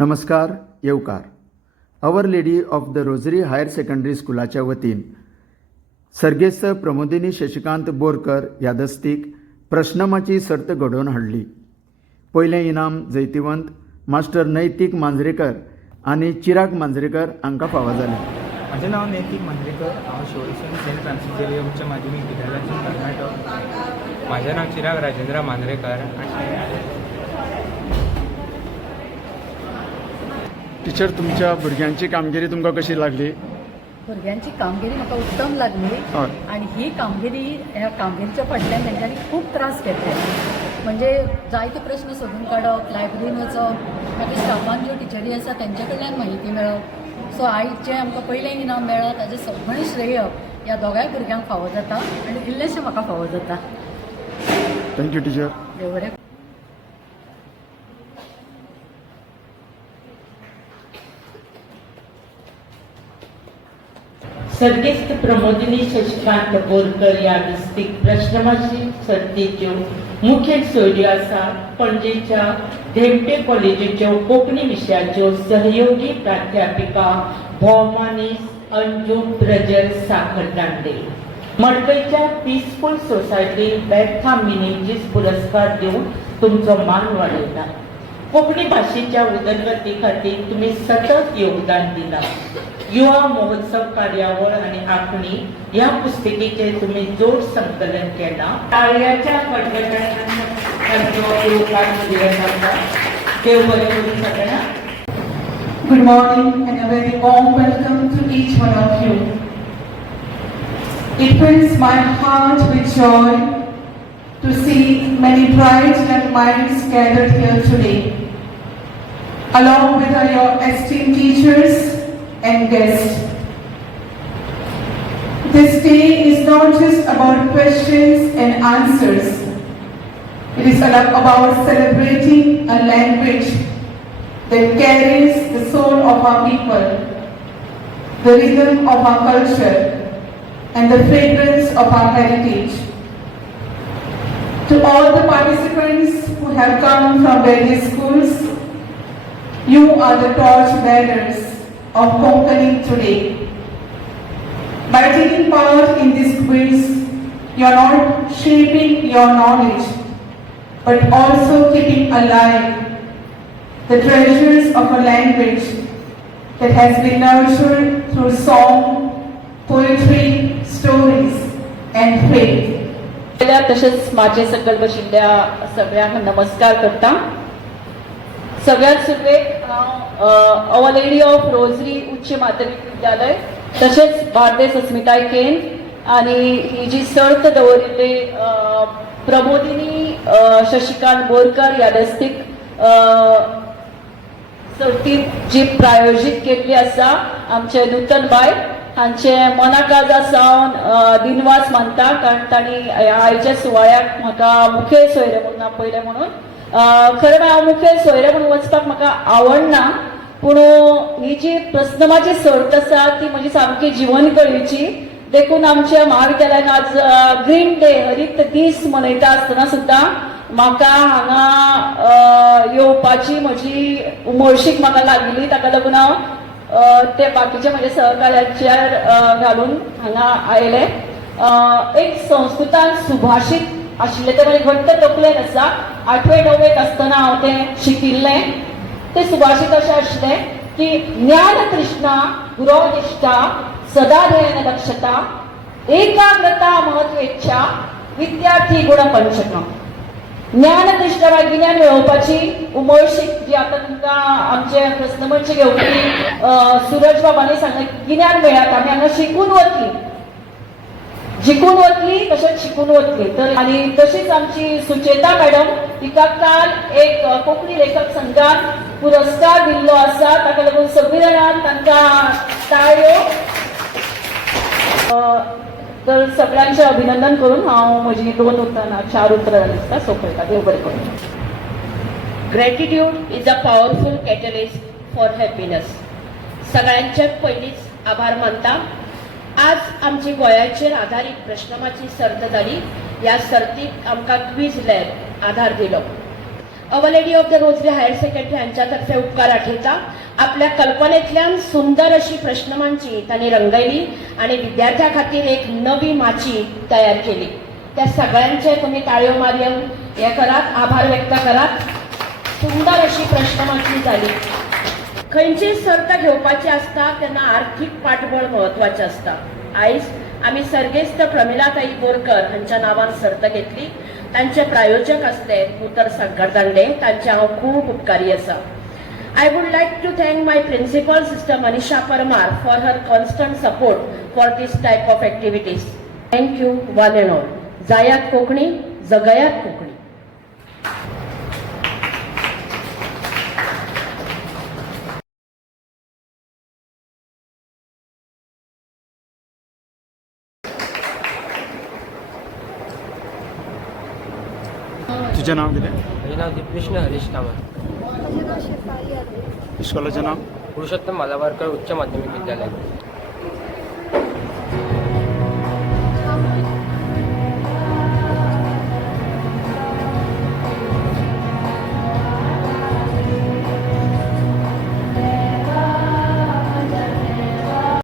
नमस्कार येवकार. Our Lady of the Rosary higher secondary स्कूलाच्या वतीन सर्गेस्त प्रमोदिनी शशिकांत बोरकर ह्या दस्तीक प्रश्नमाची सर्त घडोवन हाडली. पयलें इनाम जैतिवंत मास्टर नैतीक मांजरेकर आनी चिराग मांजरेकर हांकां फावो जालें. माझे नाव नैतिक मांजरेकर. हांव शिवोलेसून सेंट फ्रांसीस झेवियर उच्च माध्यमीक विद्यालयातून कर्नाटक. माझे नाव चिराग राजेंद्र मांजरेकर. टिचर, तुमच्या भुरग्यांची कामगिरी तुमकां कशी लागली? भुरग्यांची कामगिरी म्हाका उत्तम लागली. हय. आणि ही कामगिरी ह्या कामगिरीच्या फाटल्यान तेंच्यांनी खूब त्रास घेतले. म्हणजे जायते प्रश्न सोदून काडप, लायब्ररीन वचप, मागीर स्टाफान ज्यो टिचरी आसा तेंचे कडल्यान म्हायती मेळप. सो आयज जें आमकां पयलें इनाम मेळ्ळां ताजें सगळें श्रेय ह्या दोगांय भुरग्यांक फावो जाता आनी इल्लेशें म्हाका फावो जाता. Thank you teacher. देव बरें. सर्गेस्त प्रमोदिनी शशिकांत बोरकर या डिस्ट्रिक्ट प्रश्नमाची सर्तीच्यो मुखेल सोयऱ्यो आसा पणजेच्या धेमटे कॉलेजीच्यो कोंकणी विशयाच्यो सहयोगी प्राध्यापिका भौमानीस अंजू प्रजल साखरदांडे. मडकयच्या पीसफुल सोसायटी बेथा मिनेजीस पुरस्कार दिवन तुमचो मान वाडयता. कोंकणी भाशेच्या उदरगती खातीर तुमी सतत योगदान दिलां. युवा महोत्सव कार्यावळ आनी आंखणी ह्या पुस्तिकेचे तुम्ही जोड संकलन केला. टाळयाच्या कडकडाटान देव बरें करूं सगळ्यांक. Good morning and a very warm welcome to each one of you. It fills my heart with joy to see many bright young minds gathered here today, along with your esteemed teachers and guests. This day is not just about questions and answers. It is about celebrating a language that carries the soul of our people, the rhythm of our culture, and the fragrance of our heritage. To all the participants who have come from various schools, you are the torch bearers of Konkani today. By taking part in this quiz, you are not shaping your knowledge, but also keeping alive the treasures of a language that has been nurtured through song, poetry, stories, and faith. तसेच माझे सकल बशिल्ल्या सगळ्यांक नमस्कार करता. सगळ्यात सुरवेक our Lady of Rosary उच्च माध्यमिक विद्यालय तसेच बार्देस अस्मिताय केंद्र आणि ही जी सर्त दवरिल्ली प्रमोदिनी शशिकांत बोरकर या दस्तीक सर्तीत जी प्रायोजीत केल्ली आसा आमचे नूतन बाय हांचे मनाकाजा सावन दिनवास मानता. कारण तांणी आयच्या सुवाळ्याक म्हाका मुखेल सोयरे म्हणून आपयले म्हणून. खरें हांव मुखेल सोयरे म्हणून वचपाक म्हाका आवडना, पूण ही जी प्रस्नमाची सर्त आसा ती म्हजी सामकी जिवन कळीची. देखून आमच्या महाविद्यालयान आज ग्रीन डे हरीत दीस मनयता आसतना सुद्दां म्हाका हांगा येवपाची म्हजी उमळशीक म्हाका लागली. ताका लागून हांव ते बाकीचे म्हजे सहकार्याचेर घालून हांगा आयले. एक संस्कृतान सुभाषीत आशिल्ले ते म्हजे घट्ट तकलेन आसा. 8वे 9वेक आसतना हांव तें शिकिल्लें. ते सुभाषीत अशें आशिल्लें की ज्ञान तृष्णा गुरो निष्ठा सदा ध्ययन दक्षता एकाग्रता महत्वेच्छा विद्यार्थी गुण पंचकम. ज्ञान तृष्णा वा गिन्यान मेळोवपाची उमळशीक जी आतां तुमकां आमचे प्रस्नमंच घेवपी सूरज बाबांनी सांगलें गिन्यान मेळ्ळात आमी हांगा शिकून वतली, जिखून वतली तशेंच शिकून वतली. तर आनी तशीच आमची सुचेता मॅडम तिका काल एक कोंकणी लेखक संघान पुरस्कार दिल्लो आसा. ताका लागून सगळीं जाणां तांकां ताळयो. तर सगळ्यांचे अभिनंदन करून हांव म्हजी 2 उतरां 4 उतरां दिसता सोंपयता. देव बरें करूं. Gratitude is a powerful catalyst for happiness. सगळ्यांच्यात पयलींच आभार मानता. आज आमची गोंयाचेर आधारीत प्रश्नमाची सर्त जाली. ह्या सर्तीक आमकां क्विज लॅब आधार दिलो. Our Lady of the Rosary Higher Secondary हांच्यातर्फे उपकार आठयता. आपल्या कल्पनेतल्यान सुंदर अशी प्रश्नमंची तांणी रंगयली आणि विद्यार्थ्यां खातीर एक नवी माची तयार केली. त्या सगळ्यांचे तुम्ही ताळयो मारयन हे करात, आभार व्यक्त करात. सुंदर अशी प्रश्नमंची जाली. खंयचीय सर्त घेवपाची आसता तेन्ना आर्थीक पाठबळ म्हत्वाचें आसता. आयज आमी सर्गेस्त प्रमिलाताई बोरकर हांच्या नांवान सर्त घेतली. तांचे प्रायोजक आसले नूतन संकरदांडे, तांचे हांव खूब उपकारी आसा. I would like to thank my principal, Sister Manisha Parmar, for her constant support for this type of activities. Thank you, one and all. जायात कोकणी, जगयात कोकणी. तुझं नाव किती? माझे नाव दीपकृष्ण हरीश कामत. माझे नाव शेफाली आहे. इस्कॉलाचं नाव? पुरुषोत्तम मालाबारकर उच्च माध्यमिक विद्यालय.